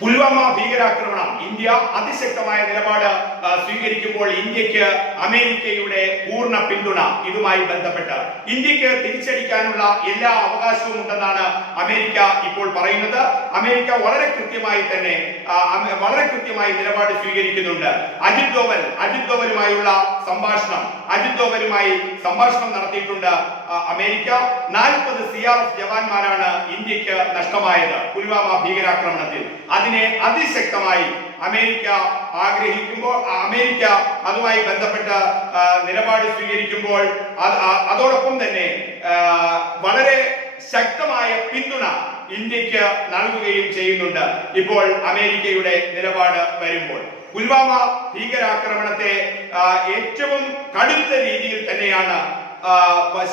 പുൽവാമ ഭീകരാക്രമണം ഇന്ത്യ അതിശക്തമായ നിലപാട് സ്വീകരിക്കുമ്പോൾ ഇന്ത്യക്ക് അമേരിക്കയുടെ പൂർണ്ണ പിന്തുണ. ഇതുമായി ബന്ധപ്പെട്ട് ഇന്ത്യക്ക് തിരിച്ചടിക്കാനുള്ള എല്ലാ അവകാശവും ഉണ്ടെന്നാണ് അമേരിക്ക ഇപ്പോൾ പറയുന്നത്. അമേരിക്ക വളരെ കൃത്യമായി നിലപാട് സ്വീകരിക്കുന്നുണ്ട്. അജിത് ഡോവലുമായുള്ള സംഭാഷണം നടത്തിയിട്ടുണ്ട് അമേരിക്ക. 40 CRF ജവാന്മാരാണ് ഇന്ത്യക്ക് നഷ്ടമായത് പുൽവാമ ഭീകരാക്രമണത്തിൽ. അതിനെ അതിശക്തമായി അമേരിക്ക അതുമായി ബന്ധപ്പെട്ട നിലപാട് സ്വീകരിക്കുമ്പോൾ അതോടൊപ്പം തന്നെ വളരെ ശക്തമായ പിന്തുണ ഇന്ത്യക്ക് നൽകുകയും ചെയ്യുന്നുണ്ട്. ഇപ്പോൾ അമേരിക്കയുടെ നിലപാട് വരുമ്പോൾ പുൽവാമ ഭീകരാക്രമണത്തെ ഏറ്റവും കടുത്ത രീതിയിൽ തന്നെയാണ്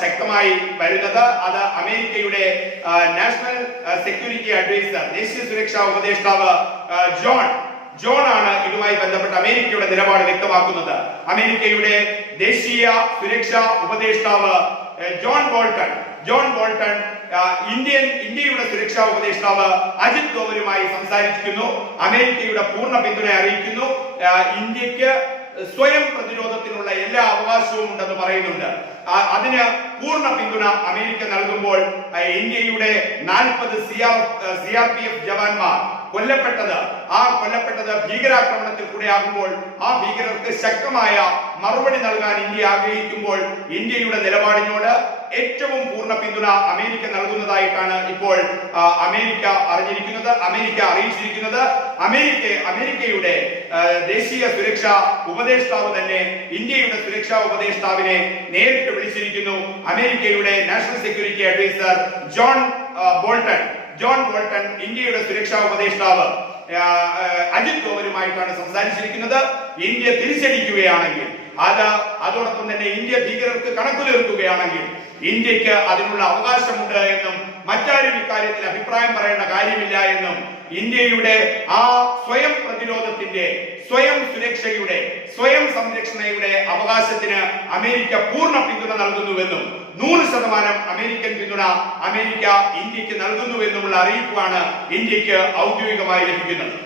ശക്തമായി വരുന്നത്. അത് അമേരിക്കയുടെ നാഷണൽ സെക്യൂരിറ്റി അഡ്വൈസർ, ദേശീയ സുരക്ഷാ ഉപദേഷ്ടാവ് ജോൺ ആണ് ഇതുമായി ബന്ധപ്പെട്ട് അമേരിക്കയുടെ നിലപാട് വ്യക്തമാക്കുന്നത്. അമേരിക്കയുടെ ദേശീയ സുരക്ഷാ ഉപദേഷ്ടാവ് ജോൺ ബോൾട്ടൺ ഇന്ത്യയുടെ സുരക്ഷാ ഉപദേഷ്ടാവ് അജിത് ഡോവലുമായി സംസാരിക്കുന്നു. അമേരിക്കയുടെ പൂർണ്ണ പിന്തുണ അറിയിക്കുന്നു. ഇന്ത്യക്ക് സ്വയം പ്രതിരോധത്തിനുള്ള എല്ലാ അവകാശവും ഉണ്ടെന്ന് പറയുന്നുണ്ട്. അതിന് പൂർണ്ണ പിന്തുണ അമേരിക്ക നൽകുമ്പോൾ ഇന്ത്യയുടെ 40 CRPF ജവാന്മാർ കൊല്ലപ്പെട്ടത് ഭീകരാക്രമണത്തിൽ കൂടെയാകുമ്പോൾ ആ ഭീകരർക്ക് ശക്തമായ മറുപടി നൽകാൻ ഇന്ത്യ ആഗ്രഹിക്കുമ്പോൾ ഇന്ത്യയുടെ നിലപാടിനോട് ഏറ്റവും പൂർണ്ണ പിന്തുണ അമേരിക്ക നൽകുന്നതായിട്ടാണ് ഇപ്പോൾ അമേരിക്ക അറിയിച്ചിരിക്കുന്നത്. അമേരിക്കയുടെ ദേശീയ സുരക്ഷാ ഉപദേഷ്ടാവ് തന്നെ ഇന്ത്യയുടെ സുരക്ഷാ ഉപദേഷ്ടാവിനെ നേരിട്ട് വിളിച്ചിരിക്കുന്നു. അമേരിക്കയുടെ national security adviser John Bolton ഇന്ത്യയുടെ സുരക്ഷാ ഉപദേഷ്ടാവ് അജിത് ഡോവലുമായിട്ടാണ് സംസാരിച്ചിരിക്കുന്നത്. ഇന്ത്യ തിരിച്ചടിക്കുകയാണെങ്കിൽ അതോടൊപ്പം തന്നെ ഇന്ത്യ ഭീകരർക്ക് കണക്കു തീർക്കുകയാണെങ്കിൽ ഇന്ത്യക്ക് അതിനുള്ള അവകാശമുണ്ട് എന്നും മറ്റാരും ഇക്കാര്യത്തിൽ അഭിപ്രായം പറയേണ്ട കാര്യമില്ല എന്നും ഇന്ത്യയുടെ ആ സ്വയം പ്രതിരോധത്തിന്റെ, സ്വയം സുരക്ഷയുടെ, സ്വയം സംരക്ഷണയുടെ അവകാശത്തിന് അമേരിക്ക പൂർണ്ണ പിന്തുണ നൽകുന്നുവെന്നും 100% അമേരിക്കൻ പിന്തുണ അമേരിക്ക ഇന്ത്യക്ക് നൽകുന്നുവെന്നുമുള്ള അറിയിപ്പാണ് ഇന്ത്യക്ക് ഔദ്യോഗികമായി ലഭിക്കുന്നത്.